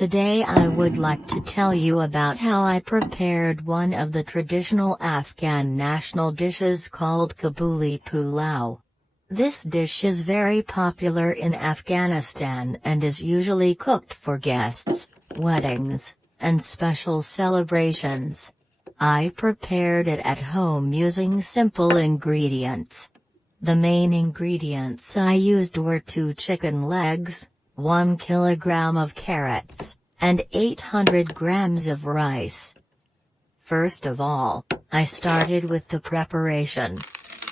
Today I would like to tell you about how I prepared one of the traditional Afghan national dishes called Kabuli pulao. This dish is very popular in Afghanistan and is usually cooked for guests, weddings, and special celebrations. I prepared it at home using simple ingredients. The main ingredients I used were 2 chicken legs, 1 kilogram of carrots, and 800 grams of rice. First of all, I started with the preparation.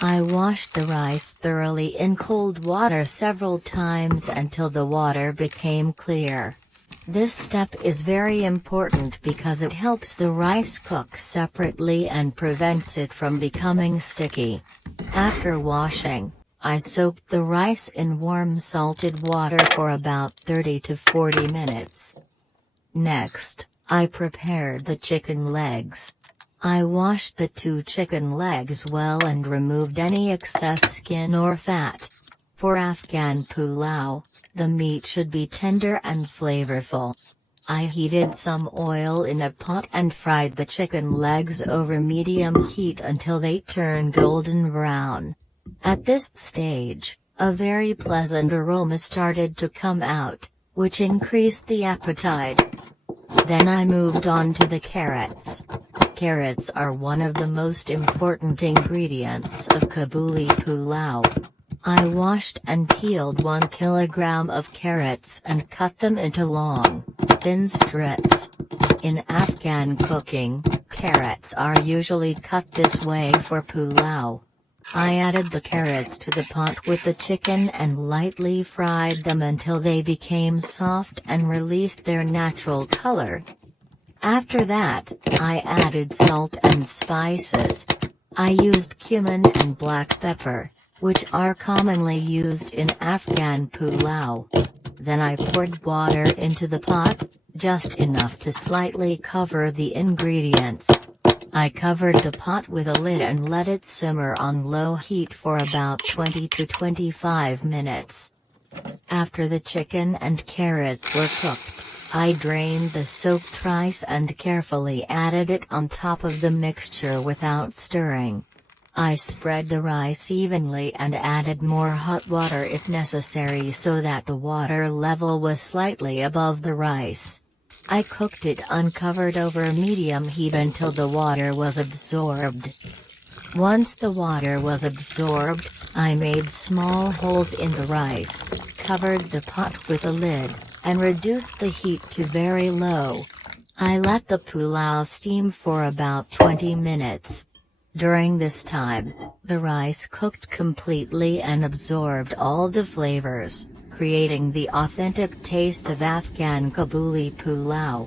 I washed the rice thoroughly in cold water several times until the water became clear. This step is very important because it helps the rice cook separately and prevents it from becoming sticky. After washing, I soaked the rice in warm salted water for about 30 to 40 minutes. Next, I prepared the chicken legs. I washed the 2 chicken legs well and removed any excess skin or fat. For Afghan pulao, the meat should be tender and flavorful. I heated some oil in a pot and fried the chicken legs over medium heat until they turn golden brown. At this stage, a very pleasant aroma started to come out, which increased the appetite. Then I moved on to the carrots. Carrots are one of the most important ingredients of Kabuli pulao. I washed and peeled 1 kilogram of carrots and cut them into long, thin strips. In Afghan cooking, carrots are usually cut this way for pulao. I added the carrots to the pot with the chicken and lightly fried them until they became soft and released their natural color. After that, I added salt and spices. I used cumin and black pepper, which are commonly used in Afghan pulao. Then I poured water into the pot, just enough to slightly cover the ingredients. I covered the pot with a lid and let it simmer on low heat for about 20 to 25 minutes. After the chicken and carrots were cooked, I drained the soaked rice and carefully added it on top of the mixture without stirring. I spread the rice evenly and added more hot water if necessary so that the water level was slightly above the rice. I cooked it uncovered over medium heat until the water was absorbed. Once the water was absorbed, I made small holes in the rice, covered the pot with a lid, and reduced the heat to very low. I let the pulao steam for about 20 minutes. During this time, the rice cooked completely and absorbed all the flavors, creating the authentic taste of Afghan Kabuli pulao.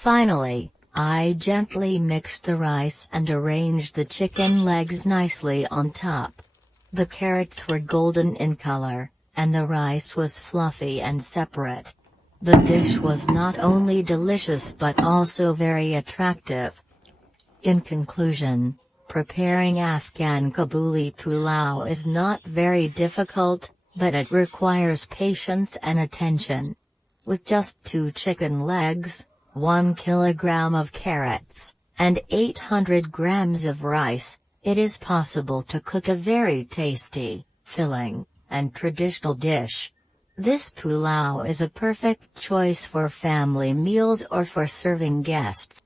Finally, I gently mixed the rice and arranged the chicken legs nicely on top. The carrots were golden in color, and the rice was fluffy and separate. The dish was not only delicious but also very attractive. In conclusion, preparing Afghan Kabuli pulao is not very difficult, but it requires patience and attention. With just 2 chicken legs, 1 kilogram of carrots, and 800 grams of rice, it is possible to cook a very tasty, filling, and traditional dish. This pulao is a perfect choice for family meals or for serving guests.